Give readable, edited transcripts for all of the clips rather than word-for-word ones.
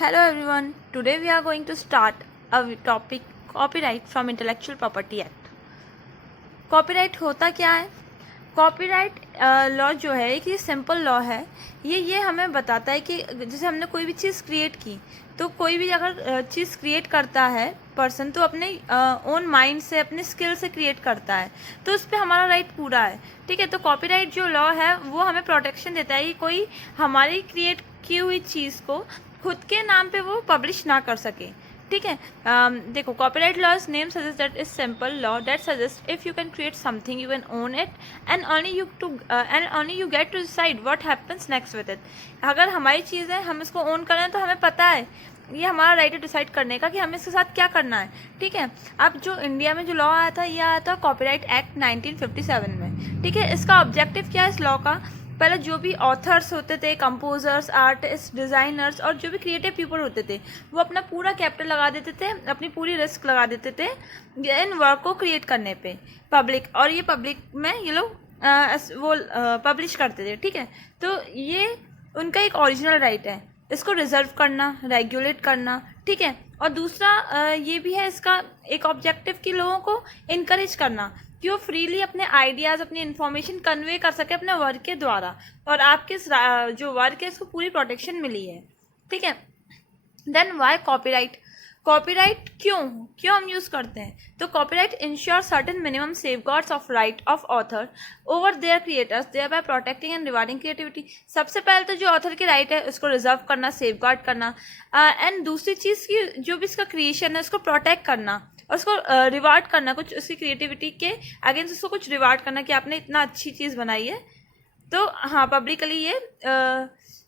Hello everyone, today we are going to start a topic copyright from Intellectual Property Act. Copyright होता क्या है? Copyright law जो है एक ये सिंपल लॉ है। ये हमें बताता है कि जैसे हमने कोई भी चीज़ क्रिएट की, तो कोई भी अगर चीज़ क्रिएट करता है पर्सन, तो अपने ओन माइंड से, अपने स्किल से क्रिएट करता है, तो उस पर हमारा राइट पूरा है। ठीक है, तो कॉपीराइट जो लॉ है वो हमें प्रोटेक्शन देता है कि कोई हमारी क्रिएट की हुई चीज़ को खुद के नाम पे वो पब्लिश ना कर सके। ठीक है, देखो, copyright laws name suggest that is simple law that suggest if you can create something you can own it and only you get to decide what happens next with it. अगर हमारी चीज़ है, हम इसको ओन कर रहे हैं, तो हमें पता है, ये हमारा राइट है डिसाइड करने का कि हमें इसके साथ क्या करना है। ठीक है, अब जो इंडिया में जो लॉ आया था, ये आया था कॉपीराइट एक्ट 1957 में। ठीक है, इसका ऑब्जेक्टिव क्या है इस लॉ का? पहले जो भी ऑथर्स होते थे, कंपोजर्स, आर्टिस्ट, डिज़ाइनर्स और जो भी क्रिएटिव पीपल होते थे, वो अपना पूरा कैपिटल लगा देते थे, अपनी पूरी रिस्क लगा देते थे इन वर्क को क्रिएट करने पे पब्लिक, और ये पब्लिक में ये लोग वो पब्लिश करते थे। ठीक है, तो ये उनका एक ओरिजिनल राइट है, इसको रिजर्व करना, रेगुलेट करना। ठीक है, और दूसरा ये भी है इसका एक ऑब्जेक्टिव कि लोगों को इनकरेज करना कि वो फ्रीली अपने आइडियाज़, अपनी इन्फॉर्मेशन कन्वे कर सके अपने वर्क के द्वारा, और आपके जो वर्क है इसको पूरी प्रोटेक्शन मिली है। ठीक है, देन वाई कॉपीराइट? कॉपीराइट क्यों हम यूज़ करते हैं? तो copyright ensure certain minimum safeguards of right of author over their creators, thereby protecting and rewarding creativity. सबसे पहले तो जो ऑथर की राइट है उसको रिजर्व करना, सेफगार्ड करना, एंड दूसरी चीज़ की जो भी इसका क्रिएशन है उसको प्रोटेक्ट करना और उसको रिवार्ड करना, कुछ उसकी क्रिएटिविटी के अगेंस्ट उसको कुछ रिवार्ड करना कि आपने इतना अच्छी चीज़ बनाई है, तो हाँ, पब्लिकली ये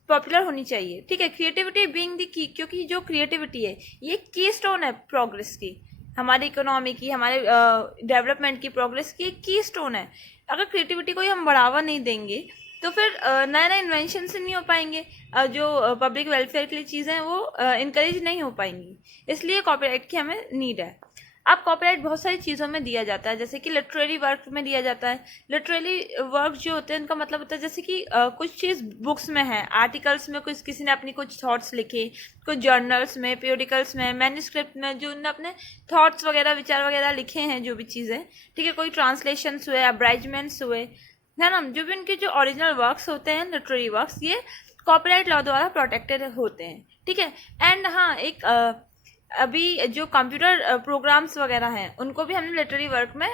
पॉपुलर होनी चाहिए। ठीक है, क्रिएटिविटी बीइंग द की, क्योंकि जो क्रिएटिविटी है ये की स्टोन है प्रोग्रेस की, हमारी इकोनॉमी की, हमारे डेवलपमेंट की, प्रोग्रेस की एक की स्टोन है। अगर क्रिएटिविटी को ही हम बढ़ावा नहीं देंगे तो फिर नए नए इन्वेंशन से नहीं हो पाएंगे, जो पब्लिक वेलफेयर के लिए चीज़ें हैं वो इनकरेज नहीं हो पाएंगी। इसलिए कॉपीराइट की हमें नीड है। अब कॉपीराइट बहुत सारी चीज़ों में दिया जाता है, जैसे कि लिटरेरी वर्क में दिया जाता है। लिटरेरी वर्क जो होते हैं उनका मतलब होता है जैसे कि कुछ चीज़ बुक्स में है, आर्टिकल्स में कुछ किसी ने अपनी कुछ थॉट्स लिखे, कुछ जर्नल्स में, पीरियडिकल्स में, मैन्यूस्क्रिप्ट में जो उन्होंने अपने थॉट्स वगैरह, विचार वगैरह लिखे हैं, जो भी चीज़ें। ठीक है, कोई ट्रांसलेशंस हुए, अब्राइजमेंट्स हुए, है ना, जो भी उनके जो ओरिजिनल वर्क्स होते हैं, लिटरेरी वर्क्स, ये कॉपीराइट लॉ द्वारा प्रोटेक्टेड होते हैं। ठीक है, एंड हाँ, एक अभी जो कंप्यूटर प्रोग्राम्स वगैरह हैं उनको भी हमने लिटरेरी वर्क में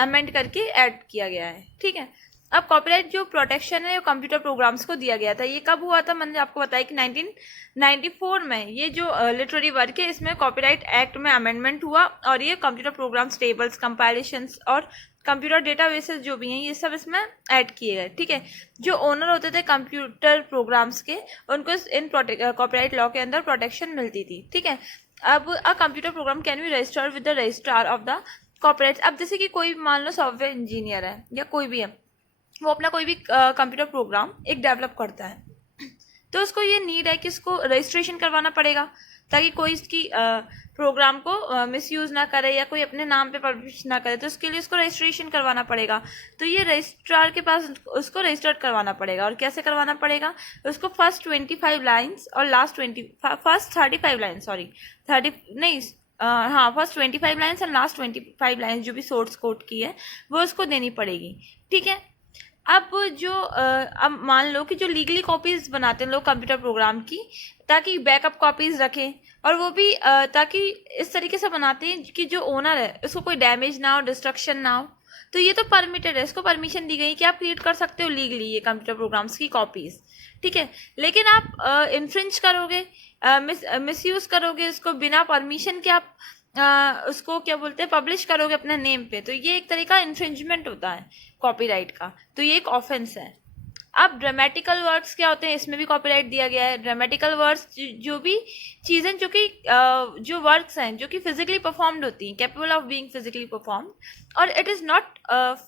अमेंड करके ऐड किया गया है। ठीक है, अब कॉपीराइट जो प्रोटेक्शन है वो कंप्यूटर प्रोग्राम्स को दिया गया था। ये कब हुआ था? मैंने आपको बताया कि 1994 में ये जो लिटरेरी वर्क है इसमें कॉपीराइट एक्ट में अमेंडमेंट हुआ, और ये कंप्यूटर प्रोग्राम्स, टेबल्स, कंपाइलेशंस और कंप्यूटर डेटाबेसेस जो भी हैं ये सब इसमें ऐड किए गए। ठीक है, जो ओनर होते थे कंप्यूटर प्रोग्राम्स के, उनको इन कॉपीराइट लॉ के अंदर प्रोटेक्शन मिलती थी। ठीक है, अब a computer program can be registered with the registrar of the copyright. अब जैसे कि कोई मान लो सॉफ्टवेयर इंजीनियर है या कोई भी है, वो अपना कोई भी कंप्यूटर प्रोग्राम एक डेवलप करता है, तो उसको ये नीड है कि उसको रजिस्ट्रेशन करवाना पड़ेगा ताकि कोई इसकी प्रोग्राम को मिसयूज़ ना करे या कोई अपने नाम पे पब्लिश ना करे, तो उसके लिए उसको रजिस्ट्रेशन करवाना पड़ेगा। तो ये रजिस्ट्रार के पास उसको रजिस्टर्ड करवाना पड़ेगा। और कैसे करवाना पड़ेगा? उसको फर्स्ट 25 लाइन्स और फर्स्ट 35 लाइन्स, सॉरी 30 नहीं, हाँ, फर्स्ट 25 लाइन्स और लास्ट 25 लाइन्स जो भी सोर्स कोड की है वो उसको देनी पड़ेगी। ठीक है, अब अब मान लो कि जो लीगली कॉपीज़ बनाते हैं लोग कंप्यूटर प्रोग्राम की, ताकि बैकअप कॉपीज़ रखें, और वो भी ताकि इस तरीके से बनाते हैं कि जो ओनर है उसको कोई डैमेज ना हो, डिस्ट्रक्शन ना हो। तो ये तो परमिटेड है, इसको परमिशन दी गई कि आप क्रिएट कर सकते हो लीगली ये कंप्यूटर प्रोग्राम्स की कॉपीज़। ठीक है, लेकिन आप इन्फ्रिंज करोगे, मिसयूज़ करोगे इसको, बिना परमिशन के आप उसको क्या बोलते हैं, पब्लिश करोगे अपने नेम पे, तो ये एक तरीका इन्फ्रिंजमेंट होता है कॉपीराइट का, तो ये एक ऑफेंस है। अब ड्रामेटिकल वर्क्स क्या होते हैं? इसमें भी कॉपीराइट दिया गया है। ड्रामेटिकल वर्क्स जो भी चीज़ें जो कि जो वर्क्स हैं जो कि फिजिकली परफॉर्म्ड होती हैं, capable of being physically performed, और it is not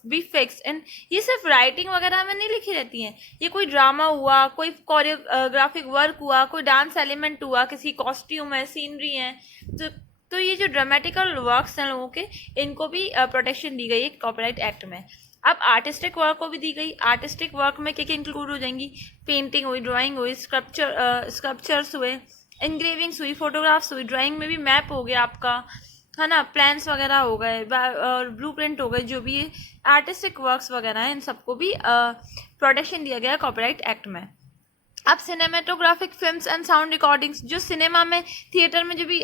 be fix in, ये सिर्फ राइटिंग वगैरह में नहीं लिखी रहती हैं। ये कोई ड्रामा हुआ, कोई कोरियोग्राफिक वर्क हुआ, कोई डांस एलिमेंट हुआ, किसी कॉस्ट्यूम है, सीनरी है, तो ये जो ड्रामेटिकल वर्क्स हैं लोगों के, इनको भी प्रोटेक्शन दी गई है कॉपीराइट एक्ट में। अब आर्टिस्टिक वर्क को भी दी गई। आर्टिस्टिक वर्क में क्या क्या इंक्लूड हो जाएंगी? पेंटिंग हुई, ड्राइंग हुई, स्कल्पचर्स हुए, इंग्रेविंग्स हुई, फोटोग्राफ्स हुई, ड्राइंग में भी मैप हो गया आपका, है ना, प्लान्स वगैरह हो गए और ब्लूप्रिंट हो गए, जो भी आर्टिस्टिक वर्क्स वगैरह हैं, इन सबको भी प्रोटेक्शन दिया गया है कॉपीराइट एक्ट में। अब सिनेमेटोग्राफिक फिल्म्स एंड साउंड रिकॉर्डिंग्स, जो सिनेमा में, थिएटर में जो भी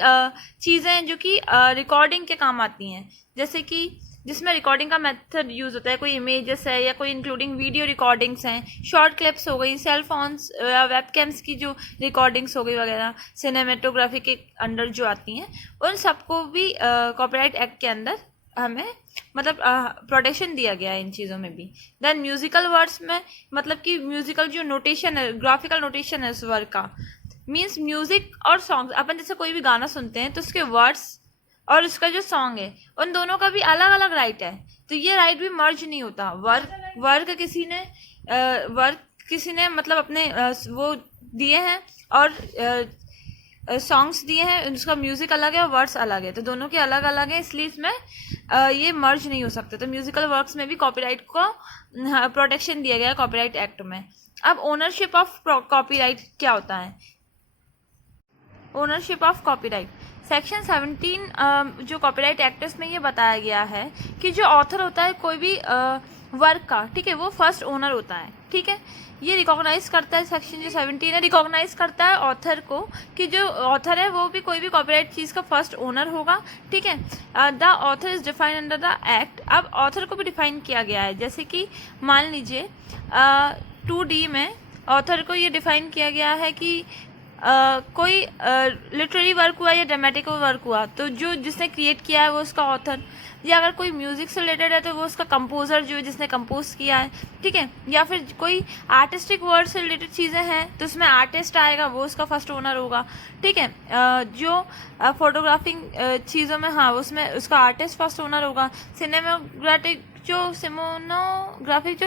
चीज़ें हैं जो कि रिकॉर्डिंग के काम आती हैं, जैसे कि जिसमें रिकॉर्डिंग का मेथड यूज़ होता है, कोई इमेजेस है या कोई इंक्लूडिंग वीडियो रिकॉर्डिंग्स हैं, शॉर्ट क्लिप्स हो गई, सेल फोन्स या वेबकैम्स की जो रिकॉर्डिंग्स हो गई वगैरह, सिनेमेटोग्राफी के अंडर जो आती हैं, उन सबको भी कॉपीराइट एक्ट के अंदर हमें मतलब प्रोटेक्शन दिया गया है इन चीज़ों में भी। देन म्यूजिकल वर्ड्स में, मतलब कि म्यूजिकल जो नोटेशन है, ग्राफिकल नोटेशन है उस वर्ड का, मीन्स म्यूजिक और सॉन्ग, अपन जैसे कोई भी गाना सुनते हैं तो उसके वर्ड्स और उसका जो सॉन्ग है उन दोनों का भी अलग अलग राइट है, तो ये राइट भी मर्ज नहीं होता। वर्क किसी ने मतलब अपने वो दिए हैं और सॉन्ग्स दिए हैं, उसका म्यूज़िक अलग है और वर्ड्स अलग है, तो दोनों के अलग अलग है, इसलिए इसमें ये मर्ज नहीं हो सकते। तो म्यूजिकल वर्क्स में भी कॉपीराइट को प्रोटेक्शन दिया गया है कॉपीराइट एक्ट में। अब ओनरशिप ऑफ कॉपीराइट क्या होता है? ओनरशिप ऑफ कॉपीराइट सेक्शन 17 जो कॉपीराइट एक्ट में ये बताया गया है कि जो ऑथर होता है कोई भी वर्क का, ठीक है, वो फर्स्ट ओनर होता है, ठीक है। ये रिकॉग्नाइज करता है, सेक्शन जो 17 है रिकॉग्नाइज करता है ऑथर को कि जो ऑथर है वो भी कोई भी कॉपीराइट चीज़ का फर्स्ट ओनर होगा, ठीक है। The author is defined under the act. अब ऑथर को भी डिफाइन किया गया है, जैसे कि मान लीजिए 2D में ऑथर को ये डिफाइन किया गया है कि कोई लिटरेरी वर्क हुआ या ड्रामेटिकल वर्क हुआ तो जो जिसने क्रिएट किया है वो उसका ऑथर, या अगर कोई म्यूजिक से रिलेटेड है तो वो उसका कंपोजर जो जिसने कंपोज किया है, ठीक है। या फिर कोई आर्टिस्टिक वर्ड से रिलेटेड चीज़ें हैं तो उसमें आर्टिस्ट आएगा, वो उसका फर्स्ट ओनर होगा, ठीक है। जो फोटोग्राफिंग चीज़ों में, हाँ, उसमें उसका आर्टिस्ट फर्स्ट ओनर होगा। सिनेमोग्राफिक जो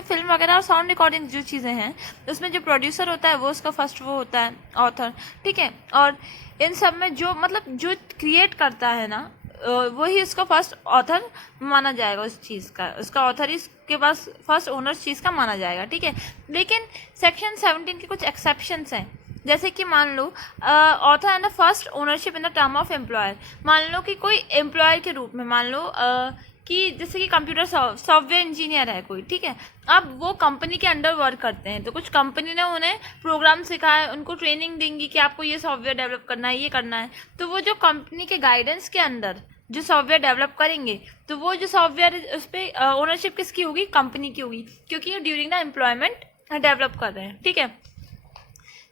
फिल्म वगैरह और साउंड रिकॉर्डिंग जो चीज़ें हैं उसमें जो प्रोड्यूसर होता है वो उसका फर्स्ट वो होता है ऑथर, ठीक है। और इन सब में जो मतलब जो क्रिएट करता है ना वही उसका फर्स्ट ऑथर माना जाएगा, उस चीज़ का उसका ऑथर ही के पास फर्स्ट ओनर चीज़ का माना जाएगा, ठीक है। लेकिन सेक्शन 17 के कुछ एक्सेप्शंस हैं, जैसे कि मान लो author and the first ownership in the term of employer. मान लो कि कोई एम्प्लॉयर के रूप में, मान लो कि जैसे कि कंप्यूटर सॉफ्टवेयर इंजीनियर है कोई, ठीक है। अब वो कंपनी के अंडर वर्क करते हैं तो कुछ कंपनी ने उन्हें प्रोग्राम सिखाया, उनको ट्रेनिंग देंगी कि आपको ये सॉफ्टवेयर डेवलप करना है, ये करना है, तो वो जो कंपनी के गाइडेंस के अंदर जो सॉफ्टवेयर डेवलप करेंगे तो वो जो सॉफ्टवेयर उस पर ओनरशिप किसकी होगी? कंपनी की होगी, क्योंकि ये ड्यूरिंग द एम्प्लॉयमेंट डेवलप कर रहे हैं, ठीक है।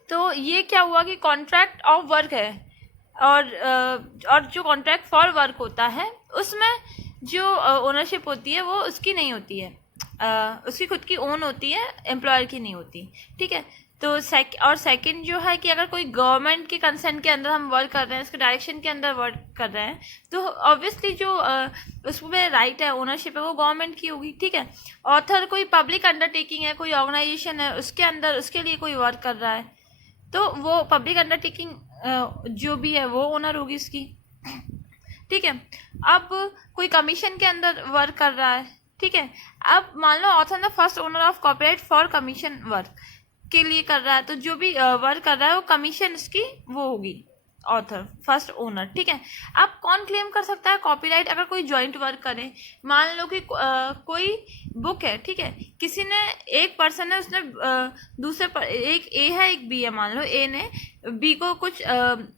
तो ये क्या हुआ कि कॉन्ट्रैक्ट ऑफ वर्क है और जो कॉन्ट्रैक्ट फॉर वर्क होता है उसमें जो ओनरशिप होती है वो उसकी नहीं होती है, उसकी खुद की ओन होती है, एम्प्लॉयर की नहीं होती, ठीक है। तो सेकंड जो है कि अगर कोई गवर्नमेंट के कंसेंट के अंदर हम वर्क कर रहे हैं, उसके डायरेक्शन के अंदर वर्क कर रहे हैं, तो ऑब्वियसली जो उसमें राइट है, ओनरशिप है, वो गवर्नमेंट की होगी, ठीक है। ऑथर कोई पब्लिक अंडरटेकिंग है, कोई ऑर्गेनाइजेशन है, उसके अंदर उसके लिए कोई वर्क कर रहा है तो वो पब्लिक अंडरटेकिंग जो भी है वो ओनर होगी उसकी, ठीक है। अब कोई कमीशन के अंदर वर्क कर रहा है, ठीक है। अब मान लो ऑथर ने first owner of copyright for commission work के लिए कर रहा है, तो जो भी वर्क कर रहा है वो कमीशन उसकी वो होगी ऑथर, फर्स्ट ओनर, ठीक है। अब कौन क्लेम कर सकता है कॉपीराइट? अगर कोई जॉइंट वर्क करे, मान लो कि कोई बुक है, ठीक है, किसी ने, एक पर्सन है, उसने एक ए है एक बी है, मान लो ए ने बी को कुछ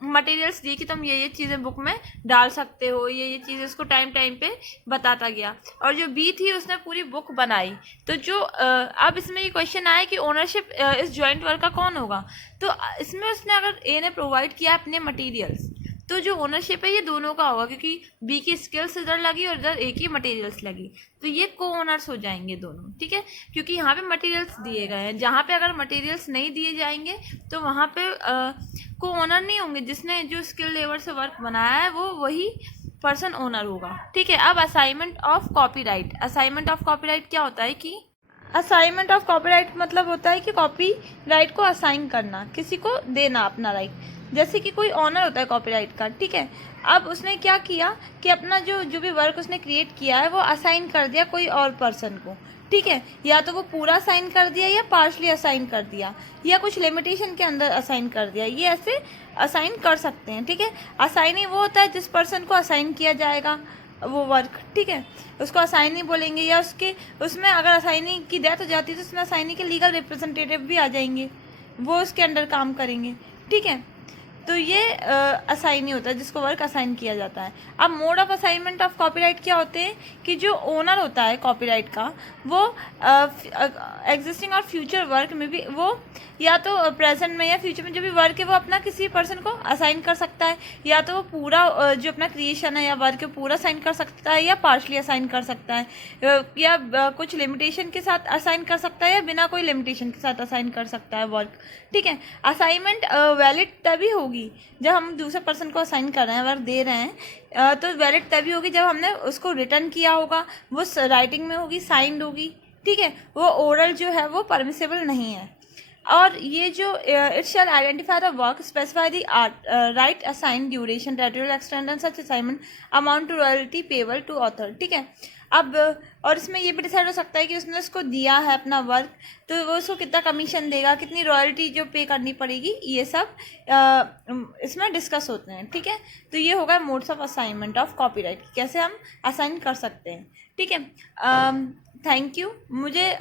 मटेरियल्स दिए कि तुम ये चीज़ें बुक में डाल सकते हो, ये चीज़ें उसको टाइम पे बताता गया, और जो बी थी उसने पूरी बुक बनाई। तो जो अब इसमें ये क्वेश्चन आया कि ओनरशिप इस जॉइंट वर्क का कौन होगा, तो इसमें उसने अगर ए ने प्रोवाइड किया अपने मटेरियल्स तो जो ओनरशिप है ये दोनों का होगा, क्योंकि बी की स्किल्स इधर लगी और इधर ए की मटेरियल्स लगी, तो ये को ओनर्स हो जाएंगे दोनों, ठीक है। क्योंकि यहाँ पे मटेरियल्स दिए गए हैं, जहाँ पे अगर मटेरियल्स नहीं दिए जाएंगे तो वहाँ पे को ओनर नहीं होंगे, जिसने जो स्किल लेबर से वर्क बनाया है वो वही पर्सन ओनर होगा, ठीक है। अब assignment of copyright. Assignment of copyright क्या होता है कि असाइनमेंट ऑफ कॉपीराइट मतलब होता है कि कॉपीराइट को असाइन करना, किसी को देना अपना राइट। जैसे कि कोई ऑनर होता है कॉपीराइट का, ठीक है। अब उसने क्या किया कि अपना जो भी वर्क उसने क्रिएट किया है वो असाइन कर दिया कोई और पर्सन को, ठीक है, या तो वो पूरा असाइन कर दिया या पार्शली असाइन कर दिया या कुछ लिमिटेशन के अंदर असाइन कर दिया, ये ऐसे असाइन कर सकते हैं। ठीक है, असाइनी वो होता है जिस पर्सन को असाइन किया जाएगा वो वर्क, ठीक है, उसको असाइनी बोलेंगे। या उसमें अगर असाइनी की डेथ हो जाती है तो उसमें असाइनी के लीगल रिप्रेजेंटेटिव भी आ जाएंगे, वो उसके अंडर काम करेंगे। ठीक है, तो ये असाइनी होता है जिसको वर्क असाइन किया जाता है। अब mode of assignment of copyright क्या होते हैं कि जो ओनर होता है कॉपीराइट का वो एग्जिस्टिंग और फ्यूचर वर्क में भी वो या तो प्रेजेंट में या फ्यूचर में जो भी वर्क है वो अपना किसी पर्सन को असाइन कर सकता है, या तो वो पूरा जो अपना क्रिएशन है या वर्क है पूरा असाइन कर सकता है या पार्शली असाइन कर सकता है, या कुछ लिमिटेशन के साथ असाइन कर सकता है या बिना कोई लिमिटेशन के साथ असाइन कर सकता है वर्क। ठीक है, असाइनमेंट वैलिड तभी होगी जब हम दूसरे पर्सन को असाइन कर रहे हैं, वर्क दे रहे हैं, तो वैलिड तभी होगी जब हमने उसको रिटर्न किया होगा, वो राइटिंग में होगी, साइंड होगी। ठीक है, वो ओरल जो है वो परमिसेबल नहीं है। और ये जो it shall identify the work, specify the right assign, duration, territorial extend and such assignment, amount to royalty payable to author. ठीक है, अब और इसमें ये भी डिसाइड हो सकता है कि उसने उसको दिया है अपना वर्क तो वो उसको कितना कमीशन देगा, कितनी रॉयल्टी जो पे करनी पड़ेगी, ये सब इसमें डिस्कस होते हैं। ठीक है, तो ये होगा modes of assignment of copyright, कैसे हम असाइन कर सकते हैं। ठीक है, थैंक यू। मुझे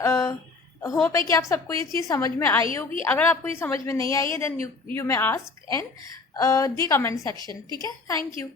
होप है कि आप सबको ये चीज़ समझ में आई होगी। अगर आपको ये समझ में नहीं आई है then you may ask in the comment section. ठीक है, थैंक यू।